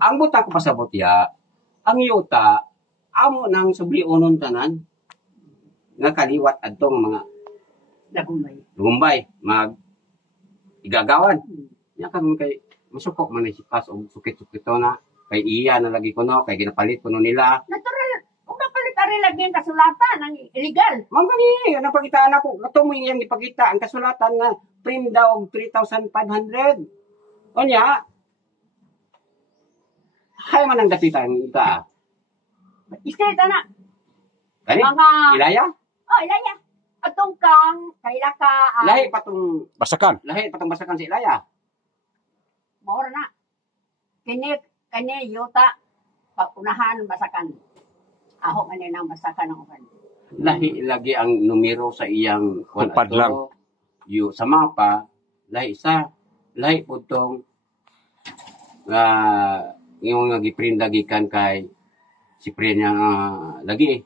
Ang buta ko pasabot ya, ang yuta, amo nang subliunon tanan, nga kaliwat adtong mga Lumbay, igagawan. Nya karon kay masukok man si pas og sukit-sukit na kay iya na lagi kuno kay ginapalit kuno nila. Natural, kung napalit ari lagi ang kasulatan ang illegal. Mao gani napakita na ko kato mo iyang ipakita ang kasulatan nga print daw og 3,500. Unya hay man ang dapitan ita. Iskay na. Kani? Mga Ilaya? Oh, ilaya. Atong kang kaila ka Lahi patong Basakan. lahi patong basakan si Ilaya. maura na. Kini yuta paunahan basakan. Aho man nang basakan ng uban. Lahi lagi ang numero sa iyang Upad lang. Yu sa mapa, lahi isa, lahi putong yung nga giprint lagi kan kay si Prenya lagi.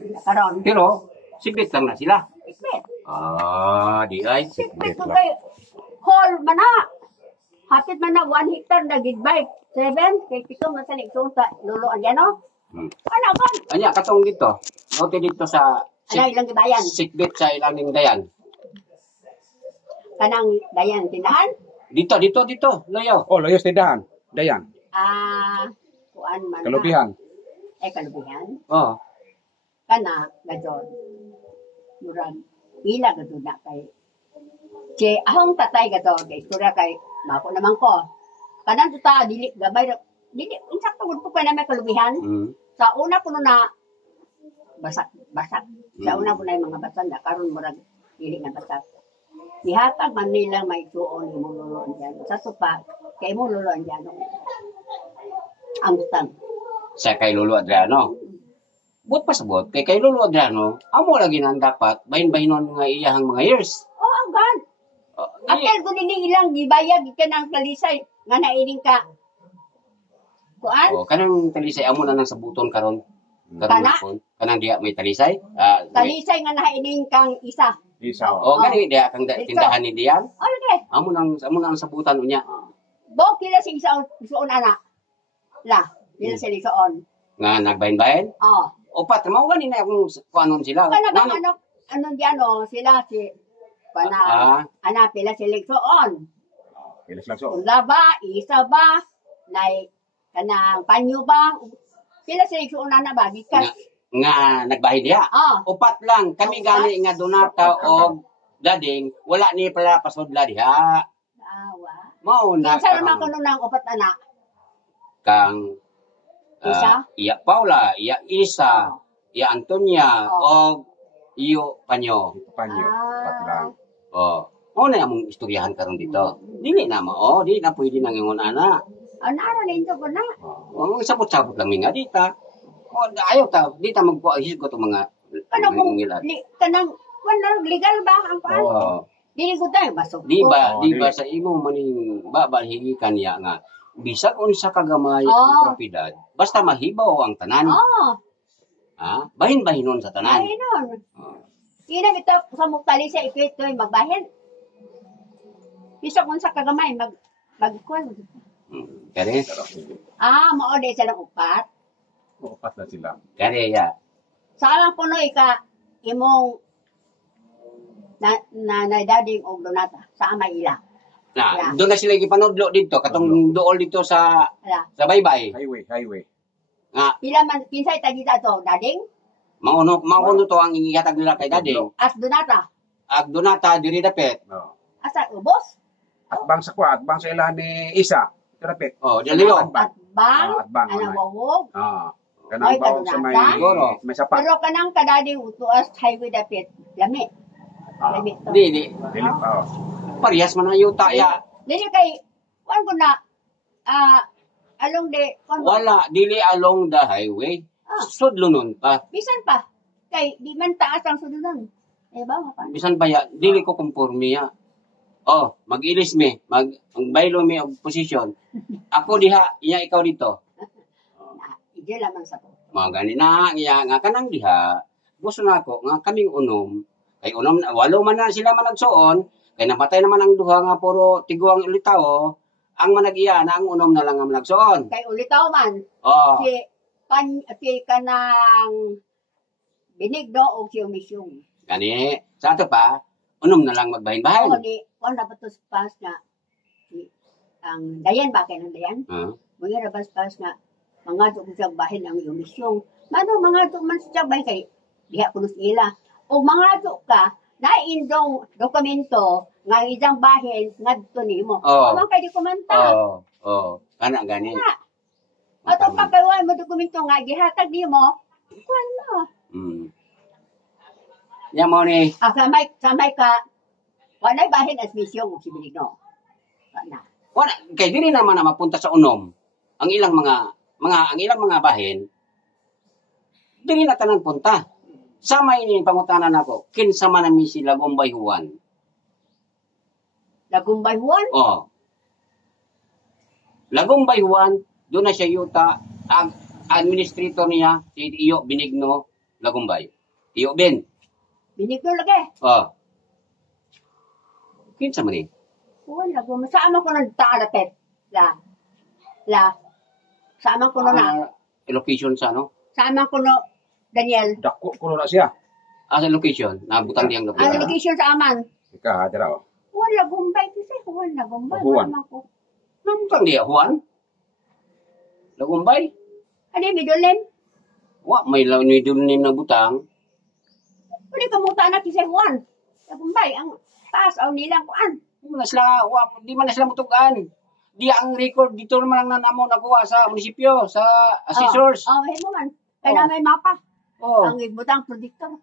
Karon, Pero sikit lang na sila. ikbit. Di ay. Sikbit ko kay hall man na. Hapit man na 1 hectare na gidbay. 7 kay pito man sa likson sa luluan yan no. Ano kon? Anya katong dito. Note dito sa Ano ilang gibayan? sikbit sa ilang dayan. Kanang dayan tindahan? Dito. Layo. Oh, layos tindahan. Dayan. Kuan man. na. Kalubihan. Kalubihan. Oh. Kana gadon. Murag pila gadon na kay Che ahong tatay gadon kay istorya kay mako naman ko. Kanan tuta dili gabay dili insakto gud ko kay na may kalubihan. Sa una kuno na basak. Sa una kuno na mga basan na karon murag dili na basak. Ihatag man nila may tuon mo luluan diyan. Sa tupa kay mo luluan diyan. Ang butang. Sa kay Lolo Adriano. But pasabot kay Lolo Adriano, amo lagi nang dapat bahin-bahinon nga iyahang mga years. Oh, ang gan. Akel ko nini ilang gibayag ka ng talisay nga nailing ka. Kuan? Kanang talisay amo na nang sabuton karon. Kana? Kanang diya may talisay. Talisay nga nailing kang isa. Isa. Gani diya kang tindahan ni diyan. Oh, lagi. Amo nang sabutan unya. Bo kila si isaon ana. La, kila si isaon. Nga nagbahin-bahin. Oh. Opat mao gani na kung kuanon sila. Kana ba ano diano sila si ana pila si Ligsoon. Pilas lang so. Ula ba, isa ba, nay kanang panyo ba? Pila si Ligsoon ana ba gikas. Nga nagbahin diya. Opat lang kami gani nga donata og dading wala ni pala pasudla diha. Wa. Mao na. Kinsa naman kuno nang upat ana? Kang Isa? Iya Paula, iya Isa, iya Antonia, o iyo Panyo. Panyo. Patlang. Mao na among istoryahan karon dito. Dili na mo, di na pwede nang ingon ana. Ana rin to ko na. Sabot-sabot lang nga dita. Ayaw ta, di ta magpuahis ko itong mga Kanang ngilat. kanang legal ba ang paan? Dili ko tayo basok. Di ba sa imo maning babalhingi kaniya nga bisag unsa kagamay ang propiedad basta mahibaw ang tanan. Bahin-bahinon sa tanan. Bahinon. Ina bitaw sa muktali sa ipitoy magbahin. Bisag unsa kagamay magkuan. Kare? Mao de sila upat. Upat na sila. Kare ya. Sa alang punoy ka imong na dading og donata sa amay ila. Doon na sila ipanudlo dito, katong dool dito sa baybay. Highway. Pila man kinsay ta dito to, dading? Mauno to ang ihatag nila kay dading. As donata. Ag donata diri dapit. Asa ubos? Atbang sa ilahan ni Isa. Dapit. Daliyo. Atbang. Anang wawog. Kanang bawog sa may sapat. Pero kanang kadading utuas highway dapit. Lami. Lami to. Dili. Parehas man ang yuta ya. Dili kay kuan ko na along the wala dili along the highway. Sudlunon pa. Bisan pa. Kay di man taas ang sudlunon. Ba pa? Bisan pa ya, dili ko conforme ya. Mag-ilis mi, baylo mi og posisyon. Ako diha, iya ikaw dito. Ije lamang sa to. Mga gani na nga kanang diha. Gusto na ako nga kaming unom. Kay walo man na sila man nagsuon. Kaya namatay naman ang duha nga puro tiguang ilitaw. ang manag-iya na ang unom na lang ang managsoon. Kay ulitaw man, Oh, si kanang Benigno o si Umisyong. gani. Sa ato pa, unom na lang Oo, magbahin-bahin. wala pa to pas nga, ang Dayan ba kaya ng Dayan? Ah, Mga rabas-pas nga, mga ko sa bahin ang Umisyong. Mano, mga man sa bahin kay, diha ko ila. O mga ka, naindong dokumento nga isang bahin ngadto nimo. Oo. Amang kay di kumanta. Kana gani. Ato pa kay mo dokumento nga gihatag nimo. Kuan mo. Yan mo ni, Samay ka wala bahin as misyong si Benigno. Na. wala, kay dili naman na mapunta sa unom. Ang ilang mga bahin, dili na tanan punta. Sama ini pangutanan ako, kinsa man nami si Lagumbay Juan. Lagumbay Juan. Oh. Lagumbay Juan, doon na siya yuta, ang administrator niya, si Iyo Benigno Lagumbay. Iyo Ben. Benigno lagi. Oh. Kinsa man ni? Wala ko masama ko nang taalatet. Sama ko na. Location sa ano? Sama ko no Daniel. Dako kuno na siya. Sa location, nabutang diyang Ang location. location sa aman. Ika dira oh. Wala gumbay kasi. Wala gumbay. Juan. Wala ko. Nabutang diya, Juan? Lagumbay? Ano yung middle name? Wa, may launidun na butang. Wala ka mong tanak si Juan. Gumbay. Ang taas ang nilang kuan. Di man na sila mutugan. Di ang record dito naman lang na namo nakuha sa munisipyo, sa assessors. May mo man. Kaya na may mapa. Oh. Ang ibutang predictor.